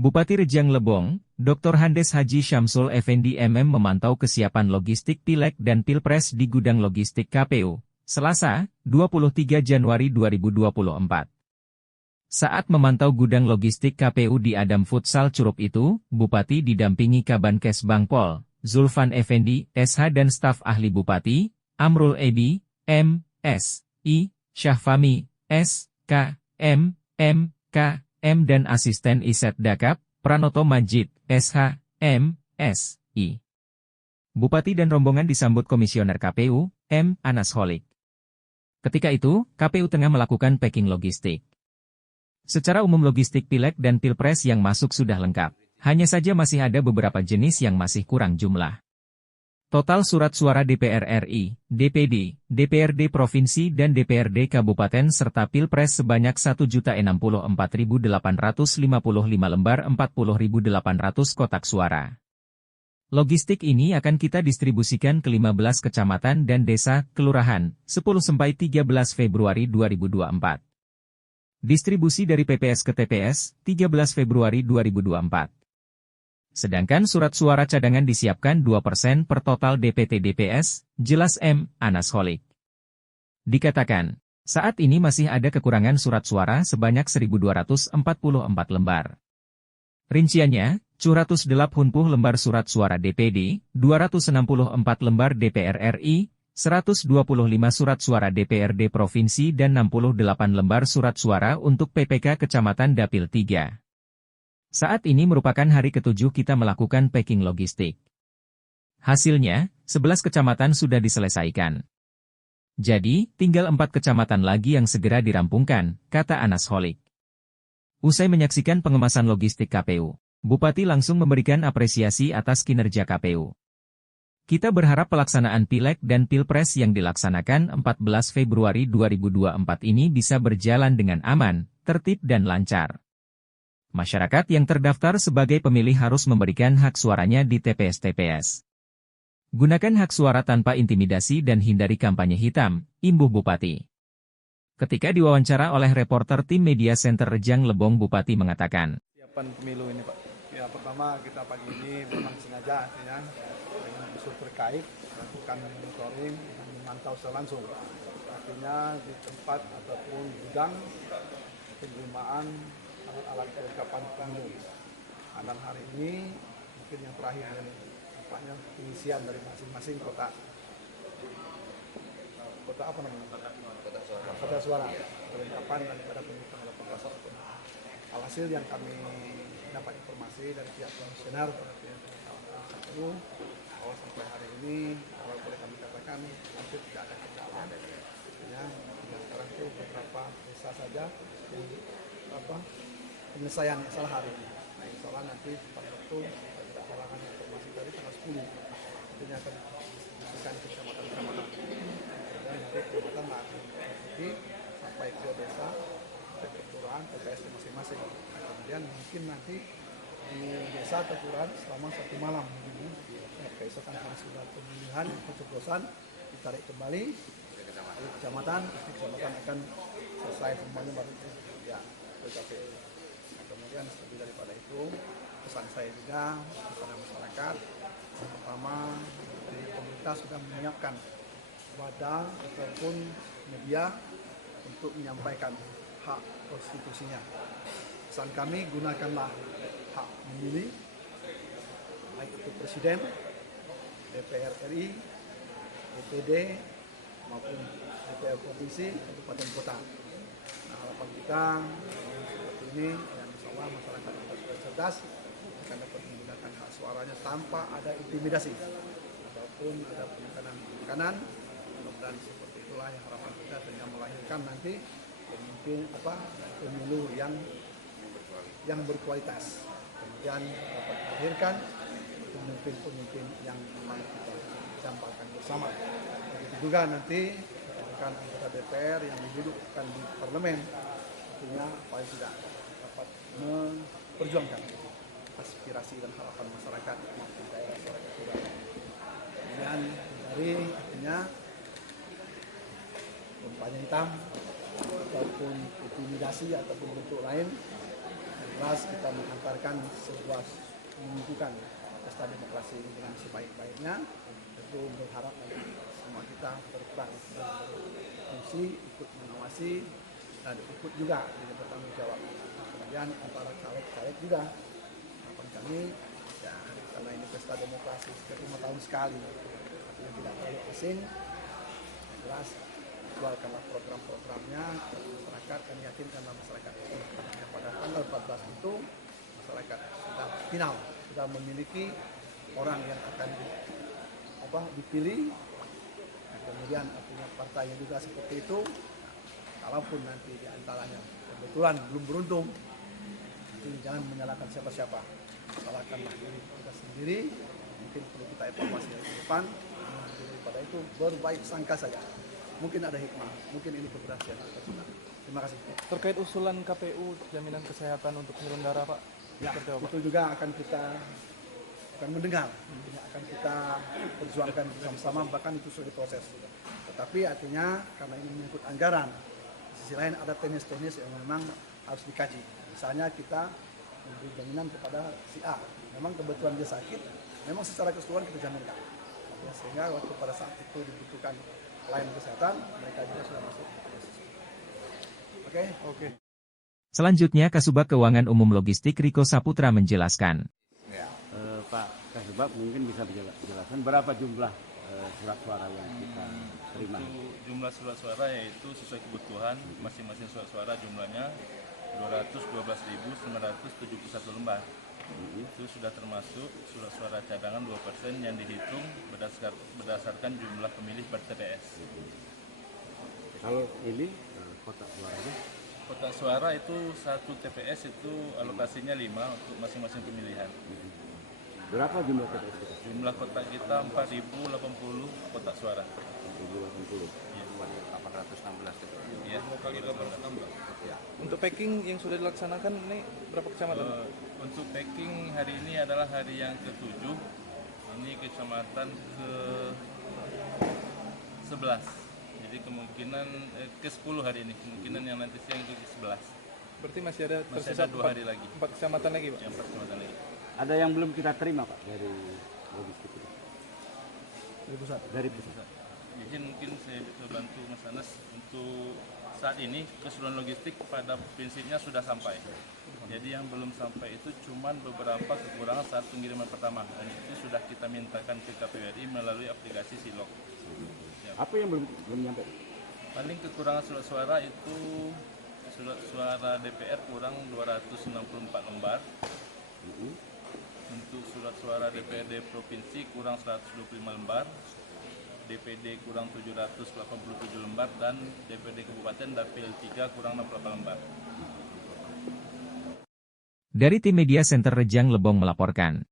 Bupati Rejang Lebong, Dr. Handes Haji Syamsul Effendi MM memantau kesiapan logistik Pileg dan Pilpres di gudang logistik KPU, Selasa, 23 Januari 2024. Saat memantau gudang logistik KPU di Adam Futsal Curup itu, Bupati didampingi Kabankes Bangpol, Zulfan Effendi, SH dan staf ahli Bupati, Amrul Ebi, M, S, I, Syahfami, S, K, M, K, M dan asisten Iset Dakap, Pranoto Majid, SH, M, S, I. Bupati dan rombongan disambut Komisioner KPU, M, Anas Holik. Ketika itu, KPU tengah melakukan packing logistik. Secara umum logistik Pileg dan Pilpres yang masuk sudah lengkap. Hanya saja masih ada beberapa jenis yang masih kurang jumlah. Total surat suara DPR RI, DPD, DPRD Provinsi dan DPRD Kabupaten serta Pilpres sebanyak 1.064.855 lembar 40.800 kotak suara. Logistik ini akan kita distribusikan ke 15 kecamatan dan desa, kelurahan, 10-13 Februari 2024. Distribusi dari PPS ke TPS, 13 Februari 2024. Sedangkan surat suara cadangan disiapkan 2% per total DPT DPS, jelas M, Anas Holik. Dikatakan, saat ini masih ada kekurangan surat suara sebanyak 1.244 lembar. Rinciannya, 180 lembar surat suara DPD, 264 lembar DPR RI, 125 surat suara DPRD Provinsi dan 68 lembar surat suara untuk PPK Kecamatan Dapil 3. Saat ini merupakan hari ke-7 kita melakukan packing logistik. Hasilnya, 11 kecamatan sudah diselesaikan. Jadi, tinggal 4 kecamatan lagi yang segera dirampungkan, kata Anas Holik. Usai menyaksikan pengemasan logistik KPU, Bupati langsung memberikan apresiasi atas kinerja KPU. Kita berharap pelaksanaan Pileg dan Pilpres yang dilaksanakan 14 Februari 2024 ini bisa berjalan dengan aman, tertib dan lancar. Masyarakat yang terdaftar sebagai pemilih harus memberikan hak suaranya di TPS-TPS. Gunakan hak suara tanpa intimidasi dan hindari kampanye hitam, imbuh Bupati. Ketika diwawancara oleh reporter tim Media Center Rejang Lebong, Bupati mengatakan, siapan pemilu ini Pak. Ya pertama kita pagi ini memang sengaja artinya dengan unsur terkait melakukan monitoring dan memantau secara langsung. Artinya di tempat ataupun gudang penerimaan alat-alat kelengkapan pemilu. Dan hari ini mungkin yang terakhir nampaknya pengisian dari masing-masing kota apa namanya? Kota suara. Kelengkapan daripada penghitungan delapan. Alhasil yang kami dapat informasi dari pihak komisioner pada pihak KPU bahwa sampai hari ini kalau boleh kami katakan hampir tidak ada kendala. Artinya sekarang itu beberapa desa saja yang penyelesaian salah hari ini. Nah, insya Allah nanti pada waktu tidak halangan informasi dari tanggal 10 tentunya akan didistribusikan ke kecamatan-kecamatan. Dan nanti kecamatan nanti sampai ke desa, sampai ke kelurahan, TPS masing-masing. Nah, kemudian mungkin nanti di desa atau kelurahan selama 1 malam. Keesokan hari sudah pemilihan, pencoblosan ditarik kembali ke kecamatan, kecamatan akan selesai semuanya baru ya ke KPU. Kemudian lebih daripada itu, pesan saya juga kepada masyarakat, pertama dari pemerintah sudah menyiapkan wadah ataupun media untuk menyampaikan hak konstitusinya. Pesan kami, gunakanlah hak memilih, baik itu Presiden, DPR RI, DPD, maupun DPR Provinsi, Kabupaten Kota. Nah, harapan kita seperti ini, masyarakat yang sudah cerdas akan dapat menggunakan hak suaranya tanpa ada intimidasi ataupun ada penekanan. Mudah-mudahan seperti itulah yang harapan kita sehingga melahirkan nanti pemilu yang berkualitas. Kemudian dapat melahirkan pemimpin-pemimpin yang memang kita campakkan bersama. Begitu juga nanti akan anggota DPR yang didudukkan di parlemen, tentunya paling tidak dapat memperjuangkan aspirasi dan harapan masyarakat maupun daerah masyarakat juga. Kemudian dari artinya kampanye hitam ataupun intimidasi ataupun bentuk lain jelas kita mengantarkan sebuah menunjukkan pesta demokrasi dengan sebaik-baiknya. Tentu berharap semua kita berperan dan berfungsi ikut mengawasi dan ikut juga jadi bertanggung jawab. Kemudian antara caleg-caleg juga harapan kami ya, karena ini pesta demokrasi setiap 5 tahun sekali, artinya tidak terlalu asing. Jelas jualkanlah program-programnya ke masyarakat dan yakinkanlah masyarakat itu. Pada tanggal 14 itu masyarakat sudah final, sudah memiliki orang yang akan dipilih. Nah, kemudian artinya partainya juga seperti itu. Nah, kalaupun nanti diantaranya kebetulan belum beruntung, nanti jangan menyalahkan siapa-siapa, salahkanlah diri kita sendiri. Mungkin perlu kita evaluasi dari depan. Daripada itu berbaik sangka saja. Mungkin ada hikmah, mungkin ini keberhasilan kita juga. Terima kasih. Terkait usulan KPU jaminan kesehatan untuk penyelenggara, Pak, ya, itu juga akan kita mendengar, akan kita perjuangkan bersama-sama, bahkan itu sudah diproses. Tetapi artinya karena ini menyangkut anggaran, di sisi lain ada teknis-teknis yang memang harus dikaji. Misalnya kita memberi jaminan kepada si A, memang kebetulan dia sakit, memang secara keseluruhan kita jaminkan. Ya, sehingga waktu pada saat itu dibutuhkan pelayanan kesehatan, mereka juga sudah masuk. Oke. Selanjutnya Kasubag Keuangan Umum Logistik Riko Saputra menjelaskan. Pak Kasubag mungkin bisa menjelaskan berapa jumlah surat suara yang kita terima? Untuk jumlah surat suara yaitu sesuai kebutuhan masing-masing surat suara jumlahnya 212.971 lembar. Itu sudah termasuk surat suara cadangan 2% yang dihitung berdasarkan jumlah pemilih per TPS. Kalau ini kotak suaranya? Kotak suara itu satu TPS itu alokasinya 5 untuk masing-masing pemilihan. Berapa jumlah TPS kita? Jumlah kotak kita 4.080 kotak suara. 4.080. Iya. 816 gitu. Iya, kali 816. Ya. untuk packing yang sudah dilaksanakan ini berapa kecamatan? Untuk packing hari ini adalah hari yang ke-7. Ini kecamatan ke-11. Jadi kemungkinan ke-10 hari ini. Kemungkinan yang nanti siang itu ke-11. Berarti masih ada Masih tersisa ada 2 hari lagi. 4 kecamatan lagi, Pak? Yang 4 kecamatan lagi. Ada yang belum kita terima Pak dari logistik itu? Dari pusat. Jadi mungkin saya bisa bantu Mas Anas untuk saat ini keseluruhan logistik pada prinsipnya sudah sampai. Jadi yang belum sampai itu cuman beberapa kekurangan saat pengiriman pertama dan itu sudah kita mintakan ke KPU RI melalui aplikasi Silok. Ya. Apa yang belum nyampe? Paling kekurangan surat suara itu surat suara DPR kurang 264 lembar. Untuk surat suara DPRD Provinsi kurang 125 lembar, DPD kurang 787 lembar, dan DPD Kabupaten Dapil 3 kurang 68 lembar. Dari tim Media Center Rejang Lebong melaporkan.